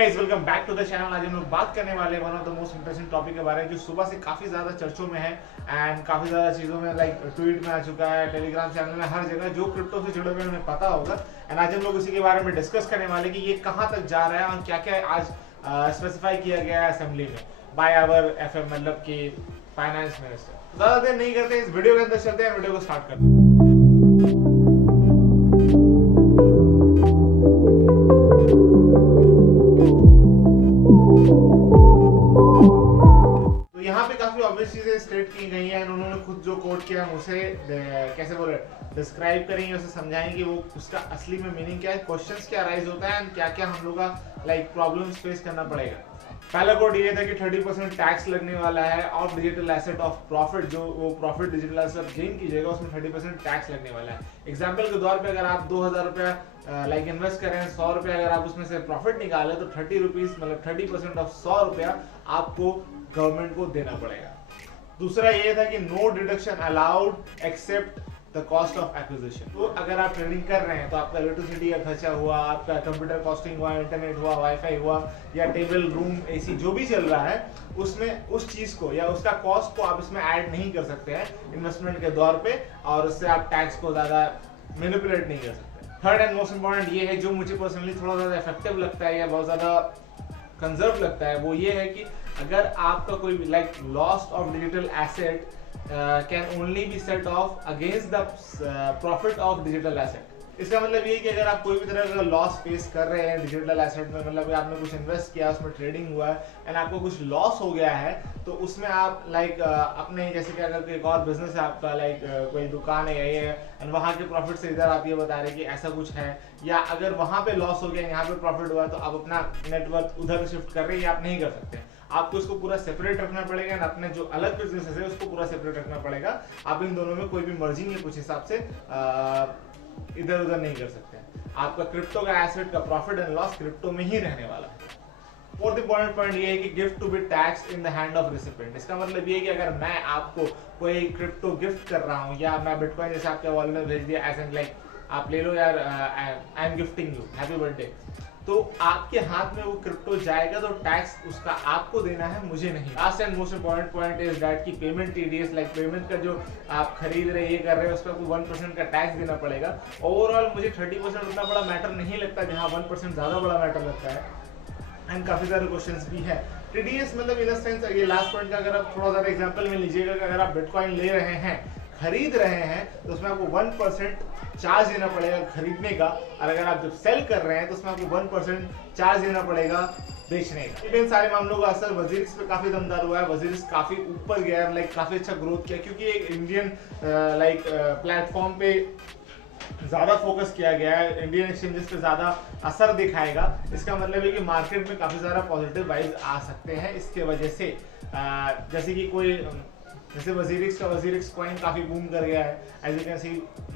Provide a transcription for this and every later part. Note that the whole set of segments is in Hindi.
Guys welcome back to the channel. आज हम लोग बात करने वाले हैं one of the most interesting topic के बारे में जो सुबह से काफी ज्यादा चर्चों में है एंड काफी ज्यादा चीजों में लाइक ट्वीट में आ चुका है, टेलीग्राम चैनल में, हर जगह जो क्रिप्टो से जुड़े हुए उन्हें पता होगा। एंड आज हम लोग उसी के बारे में डिस्कस करने वाले कि ये कहाँ तक जा रहा है और क्या क्या आज स्पेसिफाई किया गया है असेंबली में बाय आवर एफएम, मतलब कि फाइनेंस मिनिस्टर। ज्यादा देर नहीं करते, इस वीडियो के अंदर चलते हैं, वीडियो को स्टार्ट करते हैं। चीजें स्टेट की गई हैं, उन्होंने खुद जो कोड किया है उसे कैसे बोले डिस्क्राइब करेंगे, उसे समझाएंगे वो उसका असली में मीनिंग क्या है, क्वेश्चंस क्या राइज होता है एंड क्या क्या हम लोग का लाइक प्रॉब्लम्स फेस करना पड़ेगा। पहला कोड ये था कि 30% टैक्स लगने वाला है of digital asset of profit, जो वो प्रॉफिट डिजिटल एसेट गेन कीजिएगा उसमें 30% टैक्स लगने वाला है। एग्जाम्पल के तौर पे अगर आप 2000 रुपया लाइक इन्वेस्ट करें, 100 रुपया अगर आप उसमें से प्रॉफिट निकाले तो 30 रुपीज मतलब 30% ऑफ 100 रुपया आपको गवर्नमेंट को देना पड़ेगा। दूसरा ये था कि no deduction allowed except the cost of acquisition. तो अगर आप ट्रेडिंग कर रहे हैं तो आपका इलेक्ट्रिसिटी का खर्चा हुआ, आपका कंप्यूटर कॉस्टिंग हुआ, इंटरनेट हुआ, वाईफाई हुआ या टेबल रूम एसी जो भी चल रहा है उसमें उस चीज को या उसका कॉस्ट को आप इसमें ऐड नहीं कर सकते हैं इन्वेस्टमेंट के दौर पे, और उससे आप टैक्स को ज्यादा मैनिपुलेट नहीं कर सकते। थर्ड एंड मोस्ट इंपॉर्टेंट ये है जो मुझे पर्सनली थोड़ा ज्यादा इफेक्टिव लगता है या बहुत ज्यादा कंजर्व लगता है, वो ये है कि अगर आपका कोई like loss of digital asset can only be set off against the profit of digital asset. इसका मतलब ये है कि अगर आप कोई भी तरह का लॉस फेस कर रहे हैं डिजिटल एसेट में, मतलब आपने कुछ इन्वेस्ट किया, उसमें ट्रेडिंग हुआ है एंड आपको कुछ लॉस हो गया है, तो उसमें आप लाइक अपने जैसे कि अगर एक और बिजनेस है आपका, लाइक कोई दुकान है ये है एंड वहाँ के प्रॉफिट से इधर आप ये बता रहे कि ऐसा कुछ है, या अगर वहाँ पे लॉस हो गया यहाँ पे प्रॉफिट हुआ तो आप अपना नेटवर्क उधर शिफ्ट कर रहे हैं, आप नहीं कर सकते। आपको इसको पूरा सेपरेट रखना पड़ेगा एंड अपने जो अलग बिजनेस है उसको पूरा सेपरेट रखना पड़ेगा। आप इन दोनों में कोई भी मर्जिंग या कुछ हिसाब से इधर उधर नहीं कर सकते। आपका क्रिप्टो का एसेट का प्रॉफिट एंड लॉस क्रिप्टो में ही रहने वाला है। फोर्थ इंपॉर्टेंट पॉइंट ये है कि gift to be tax in the hand of recipient. इसका मतलब ये है कि अगर मैं आपको कोई क्रिप्टो गिफ्ट कर रहा हूँ या मैं बिटकॉइन जैसे आपके वॉलेट में भेज दिया एज एन लाइक आप ले लो यार, I am gifting you, happy birthday, तो आपके हाथ में वो क्रिप्टो जाएगा तो टैक्स उसका आपको देना है, मुझे नहीं। Last and most important point is that कि पेमेंट टीडीएस लाइक पेमेंट का जो आप खरीद रहे ये कर रहे हैं उस पर आपको 1% का टैक्स देना पड़ेगा। ओवरऑल मुझे 30% उतना बड़ा मैटर नहीं लगता जहाँ 1% ज्यादा बड़ा मैटर लगता है एंड काफी सारे क्वेश्चंस भी है। टीडीएस मतलब इन सेंस ये लास्ट पॉइंट का अगर आप थोड़ा सा एग्जांपल में लीजिएगा कि अगर आप बिटकॉइन ले रहे हैं, खरीद रहे हैं, तो उसमें आपको 1% चार्ज देना पड़ेगा खरीदने का, और अगर आप जब सेल कर रहे हैं तो उसमें आपको 1% चार्ज देना पड़ेगा बेचने का। इन सारे मामलों का असर वजीरिक्स पे काफी दमदार हुआ है। वजीरिक्स काफी ऊपर गया है, लाइक काफी अच्छा ग्रोथ किया क्योंकि एक इंडियन लाइक प्लेटफॉर्म पे ज्यादा फोकस किया गया है, इंडियन एक्सचेंजेस पे ज्यादा असर दिखाएगा। इसका मतलब है कि मार्केट में काफी सारा पॉजिटिव वाइब्स आ सकते हैं इसके वजह से। जैसे कि कोई जैसे वजीरिक्स का वजीरिक्स कॉइन काफी बूम कर गया है as you can see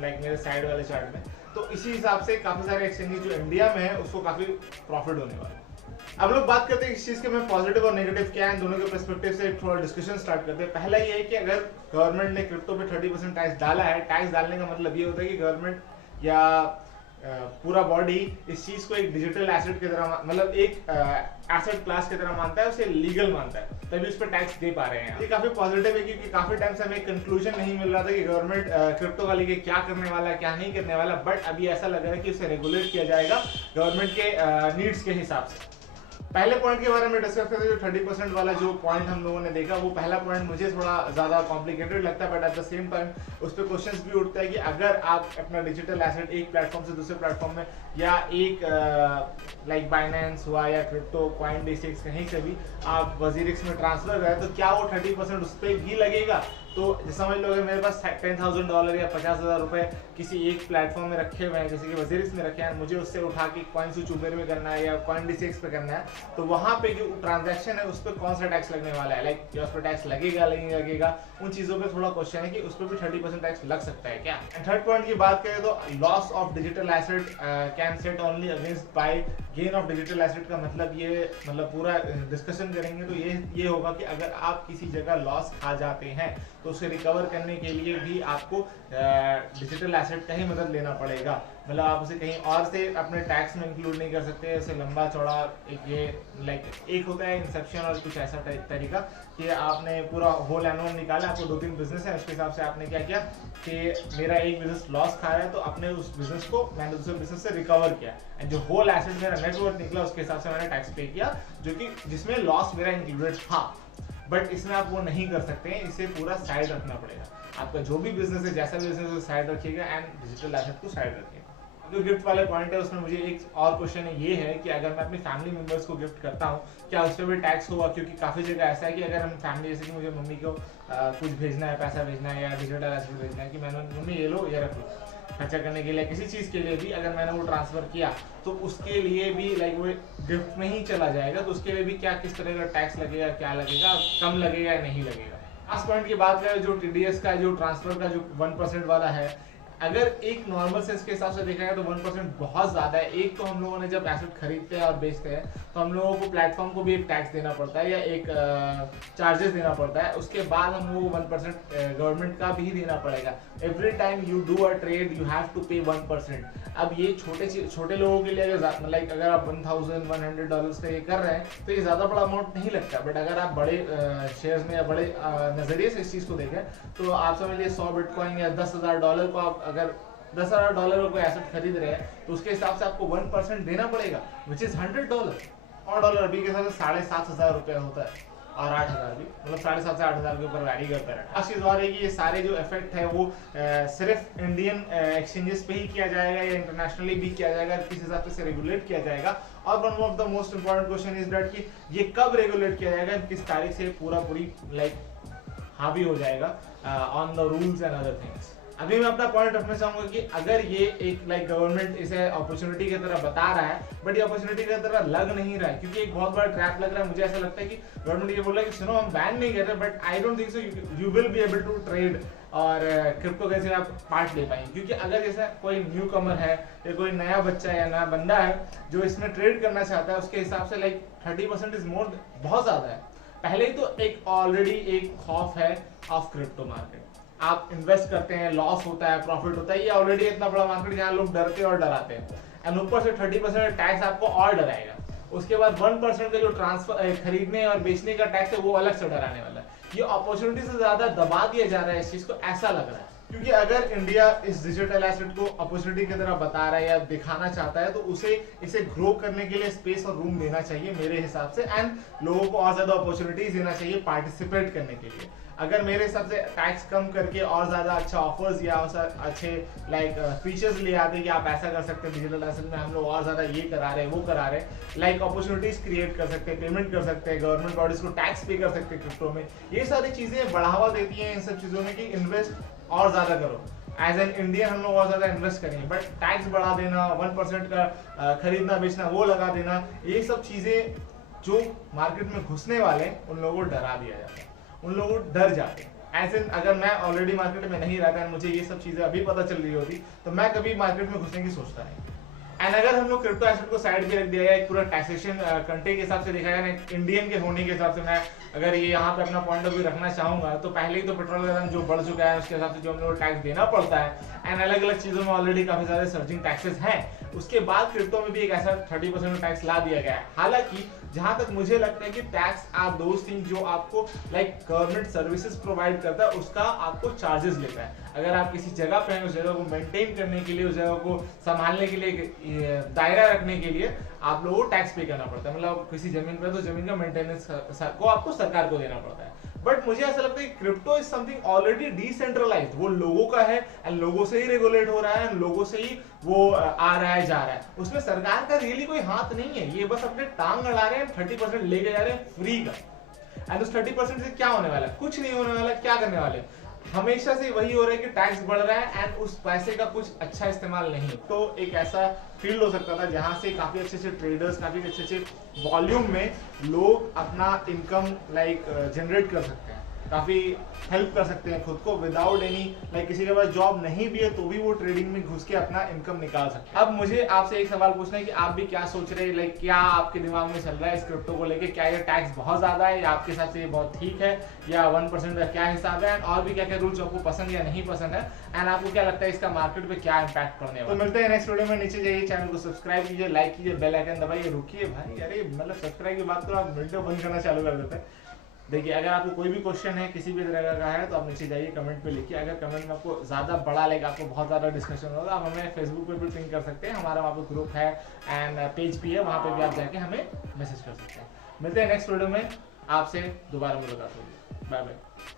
like मेरे साइड वाले चार्ट में, तो इसी हिसाब से काफी सारे एक्सचेंजेस जो इंडिया में है उसको काफी प्रॉफिट होने वाला है। अब लोग बात करते हैं इस चीज के में पॉजिटिव और नेगेटिव क्या है, दोनों के पर्सपेक्टिव से थोड़ा डिस्कशन स्टार्ट करते हैं। पहला ये है कि अगर गवर्नमेंट ने क्रिप्टो पे 30% टैक्स डाला है, टैक्स डालने का मतलब ये होता है कि गवर्नमेंट या पूरा बॉडी इस चीज को एक डिजिटल एसेट की तरह, मतलब एक एसेट क्लास की तरह मानता है, उसे लीगल मानता है, तभी उस पर टैक्स दे पा रहे हैं। ये काफी पॉजिटिव है क्योंकि काफी टाइम से हमें कंक्लूजन नहीं मिल रहा था कि गवर्नमेंट क्रिप्टो का लेके क्या करने वाला है क्या नहीं करने वाला, बट अभी ऐसा लग रहा है कि उसे रेगुलेट किया जाएगा गवर्नमेंट के नीड्स के हिसाब से। पहले पॉइंट के बारे में डिस्कस करते हैं, जो 30% वाला जो पॉइंट हम लोगों ने देखा, वो पहला पॉइंट मुझे थोड़ा ज्यादा कॉम्प्लिकेटेड लगता है, but at the same time उस पर क्वेश्चंस भी उठता है कि अगर आप अपना डिजिटल एसेट एक प्लेटफॉर्म से दूसरे प्लेटफॉर्म में या एक लाइक बाइनेंस हुआ या क्रिप्टो कॉइन बेसिक्स कहीं से भी आप वजीरिक्स में ट्रांसफर करें तो क्या वो 30% उस पर भी लगेगा। तो समझ लो अगर मेरे पास $10,000 या 50,000 रुपए किसी एक प्लेटफॉर्म में रखे हुए हैं, जैसे कि वजीरिक्स में रखे हैं, मुझे उससे उठा के कॉइन स्विच उबेर में करना है या कॉइन डिसेक्स पे करना है, तो वहां पे जो ट्रांजैक्शन है उस पर कौन सा टैक्स लगने वाला है, लाइक क्या उस पर टैक्स लगेगा नहीं लगेगा, उन चीजों पे थोड़ा क्वेश्चन है कि उस पर भी 30% टैक्स लग सकता है क्या। थर्ड पॉइंट की बात करें तो loss of digital asset can set only against by gain of digital asset का मतलब ये, मतलब पूरा डिस्कशन करेंगे तो ये होगा कि अगर आप किसी जगह लॉस खा जाते हैं तो उसे रिकवर करने के लिए भी आपको डिजिटल एसेट का ही मदद लेना पड़ेगा। मतलब आप उसे कहीं और से अपने टैक्स में इंक्लूड नहीं कर सकते। उसे लंबा चौड़ा ये एक होता है इंसेप्शन और कुछ ऐसा तरीका कि आपने पूरा होल एनुअल निकाला, आपको 2-3 बिजनेस है, उसके हिसाब से आपने क्या किया कि मेरा एक बिजनेस लॉस खा रहा है तो अपने उस बिजनेस को मैंने दूसरे बिजनेस से रिकवर किया, एंड जो होल एसेट मेरा नेटवर्थ निकला उसके हिसाब से मैंने टैक्स पे किया, जो कि जिसमें लॉस मेरा इंक्लूडेड था। बट इसमें आप वो नहीं कर सकते हैं, इसे पूरा साइड रखना पड़ेगा। आपका जो भी बिजनेस है, जैसा भी बिजनेस है साइड रखिएगा एंड डिजिटल एसेट को साइड रखिएगा। जो गिफ्ट वाले पॉइंट है उसमें मुझे एक और क्वेश्चन है, ये है कि अगर मैं अपनी फैमिली मेंबर्स को गिफ्ट करता हूँ क्या उस पर भी टैक्स होगा? क्योंकि काफ़ी जगह ऐसा है कि अगर हम फैमिली, जैसे कि मुझे मम्मी को कुछ भेजना है, पैसा भेजना है या डिजिटल एसेट भेजना है कि मैंने मम्मी ये लो, ये रख लो खर्चा करने के लिए, किसी चीज़ के लिए भी अगर मैंने वो ट्रांसफ़र किया तो उसके लिए भी वो गिफ्ट में ही चला जाएगा, तो उसके लिए भी क्या किस तरह का टैक्स लगेगा, क्या लगेगा, कम लगेगा या नहीं लगेगा? लास्ट पॉइंट की बात करें जो TDS का जो ट्रांसफ़र का जो 1% वाला है, अगर एक नॉर्मल सेंस के हिसाब से देखा जाए तो 1% बहुत ज़्यादा है। एक तो हम लोगों ने जब एसेट खरीदते हैं और बेचते हैं तो हम लोगों को प्लेटफॉर्म को भी एक टैक्स देना पड़ता है या एक चार्जेस देना पड़ता है, उसके बाद हम लोगों को 1% गवर्नमेंट का भी देना पड़ेगा। Every time you do a trade you have to pay 1%। अब ये छोटे लोगों के लिए अगर आप $1,100 से ये कर रहे हैं तो ये ज़्यादा बड़ा अमाउंट नहीं लगता, बट अगर आप बड़े शेयर्स में या बड़े नज़रिए से इस चीज़ को देखें तो आप समझ लीजिए 100 बिटकॉइन या $10,000 को आप अगर $10,000 का कोई एसेट खरीद रहे हैं तो उसके हिसाब से आपको 1% देना पड़ेगा, विच इज $100। और डॉलर अभी के हिसाब से 7,500 रुपये होता है और 8,000 भी, मतलब 7,500 से 8,000 के ऊपर वैरी करता है। खास चीज़ और है कि ये सारे जो इफेक्ट है वो सिर्फ इंडियन एक्सचेंजेस पे ही किया जाएगा या इंटरनेशनली भी किया जाएगा, किस हिसाब से रेगुलेट किया जाएगा। और one of the most important question is that कि ये कब रेगुलेट किया जाएगा, किस तारीख से पूरी हावी हो जाएगा on the rules and other things. अभी मैं अपना पॉइंट रखना चाहूंगा कि अगर ये एक गवर्नमेंट इसे अपॉर्चुनिटी की तरह बता रहा है बट ये अपॉर्चुनिटी की तरह लग नहीं रहा है, क्योंकि एक बहुत बड़ा ट्रैप लग रहा है। मुझे ऐसा लगता है कि गवर्नमेंट ये बोल रहा है कि सुनो हम बैन नहीं कर रहे, but I don't think so you will be able to trade और क्रिप्टो कैसे आप पार्ट ले पाएंगे। क्योंकि अगर जैसा कोई न्यू कमर है या कोई नया बच्चा या नया बंदा है जो इसमें ट्रेड करना चाहता है, उसके हिसाब से 30% इज मोर, बहुत ज्यादा है। पहले ही तो एक ऑलरेडी एक खौफ है ऑफ क्रिप्टो मार्केट। आप इन्वेस्ट करते हैं, लॉस होता है, प्रॉफिट होता है, ये ऑलरेडी इतना बड़ा मार्केट जहाँ लोग डरते और डराते हैं, एंड ऊपर से 30% टैक्स आपको और डराएगा। उसके बाद 1% का जो ट्रांसफर खरीदने और बेचने का टैक्स है वो अलग से डराने वाला है। ये अपॉर्चुनिटी से ज्यादा दबा दिया जा रहा है इस चीज को, ऐसा लग रहा है। क्योंकि अगर इंडिया इस डिजिटल एसेट को अपॉर्चुनिटी की तरह बता रहा है या दिखाना चाहता है तो उसे इसे ग्रो करने के लिए स्पेस और रूम देना चाहिए मेरे हिसाब से, एंड लोगों को और ज्यादा अपॉर्चुनिटीज देना चाहिए पार्टिसिपेट करने के लिए। अगर मेरे हिसाब से टैक्स कम करके और ज्यादा अच्छा ऑफर्स या अच्छे फीचर्स ले आते कि आप ऐसा कर सकते हैं डिजिटल एसेट में, हम लोग और ज्यादा ये करा रहे हैं वो करा रहे हैं, अपॉर्चुनिटीज क्रिएट कर सकते हैं, पेमेंट कर सकते हैं, गवर्नमेंट बॉडीज को टैक्स पे कर सकते हैं क्रिप्टो में, ये सारी चीजें बढ़ावा देती हैं इन सब चीजों में कि इन्वेस्ट और ज्यादा करो। एज एन इंडियन हम लोग और ज्यादा इन्वेस्ट करेंगे, बट टैक्स बढ़ा देना, 1% का खरीदना बेचना वो लगा देना, ये सब चीजें जो मार्केट में घुसने वाले उन लोगों को डरा दिया जाता है, उन लोगों को डर जाते हैं। एज एन अगर मैं ऑलरेडी मार्केट में नहीं रहता, मुझे ये सब चीजें अभी पता चल रही होती तो मैं कभी मार्केट में घुसने की सोचता नहीं। एंड अगर हम लोग क्रिप्टो एसेट को साइड पे रख दिया जाए, एक पूरा टैक्सेशन कंट्री के हिसाब से देखा जाए, इंडियन के होने के हिसाब से मैं अगर ये यहाँ पे अपना पॉइंट ऑफ व्यू रखना चाहूंगा तो पहले ही तो पेट्रोल का दाम जो बढ़ चुका है उसके हिसाब से जो हम लोग टैक्स देना पड़ता है, एंड अलग अलग चीजों में ऑलरेडी काफी सारे सर्जिंग टैक्सेस हैं। उसके बाद क्रिप्टो में भी एक ऐसा 30% टैक्स ला दिया गया है। हालांकि जहां तक मुझे लगता है कि टैक्स आर दोज थिंग जो आपको गवर्नमेंट सर्विसेज प्रोवाइड करता है उसका आपको चार्जेस लेता है। अगर आप किसी जगह पे हैं, उस जगह को मेंटेन करने के लिए, उस जगह को संभालने के लिए, दायरा रखने के लिए आप लोगों को टैक्स पे करना पड़ता है। मतलब किसी जमीन पे तो जमीन का मेंटेनेंस को आपको सरकार को देना पड़ता है। बट मुझे ऐसा लगता है कि crypto is something already decentralised, वो लोगों का है एंड लोगों से ही रेगुलेट हो रहा है एंड लोगों से ही वो आ रहा है जा रहा है, उसमें सरकार का रियली कोई हाथ नहीं है। ये बस अपने टांग अड़ा रहे हैं, 30% लेके जा रहे हैं फ्री का। एंड उस 30% से क्या होने वाला है? कुछ नहीं होने वाला। क्या करने वाले? हमेशा से वही हो रहा है कि टैक्स बढ़ रहा है एंड उस पैसे का कुछ अच्छा इस्तेमाल नहीं। तो एक ऐसा फील्ड हो सकता था जहां से काफी अच्छे अच्छे ट्रेडर्स, काफी अच्छे अच्छे वॉल्यूम में लोग अपना इनकम जनरेट कर सकते हैं। काफ़ी हेल्प कर सकते हैं खुद को विदाउट एनी लाइक किसी के पास जॉब नहीं भी है तो भी वो ट्रेडिंग में घुस के अपना इनकम निकाल सकते हैं। अब मुझे आपसे एक सवाल पूछना है कि आप भी क्या सोच रहे हैं, लाइक क्या आपके दिमाग में चल रहा है इस क्रिप्टो को लेके, क्या ये टैक्स बहुत ज़्यादा है या आपके हिसाब से ये बहुत ठीक है, या 1% का क्या हिसाब है, और भी क्या क्या रूल्स आपको पसंद या नहीं पसंद है, एंड आपको क्या लगता है इसका मार्केट पे क्या इंपैक्ट पड़ने वाला है। तो मिलते हैं नेक्स्ट वीडियो में। नीचे जाइए, चैनल को सब्सक्राइब कीजिए, लाइक कीजिए, बेल आइकन दबाइए। रुकिए भाई, अरे मतलब सब्सक्राइब की बात करो, आप वीडियो बंद करना चालू कर देते हैं। देखिए, अगर आपको कोई भी क्वेश्चन है किसी भी तरह का है तो आप नीचे जाइए, कमेंट पे लिखिए। अगर कमेंट में आपको ज़्यादा बड़ा लगेगा, आपको बहुत ज़्यादा डिस्कशन होगा, आप हमें फेसबुक पे भी पिंग कर सकते हैं, हमारा वहाँ पे ग्रुप है एंड पेज भी है, वहाँ पे भी आप जाके हमें मैसेज कर सकते हैं। मिलते हैं नेक्स्ट वीडियो में, आपसे दोबारा मुलाकात होगी। Bye bye.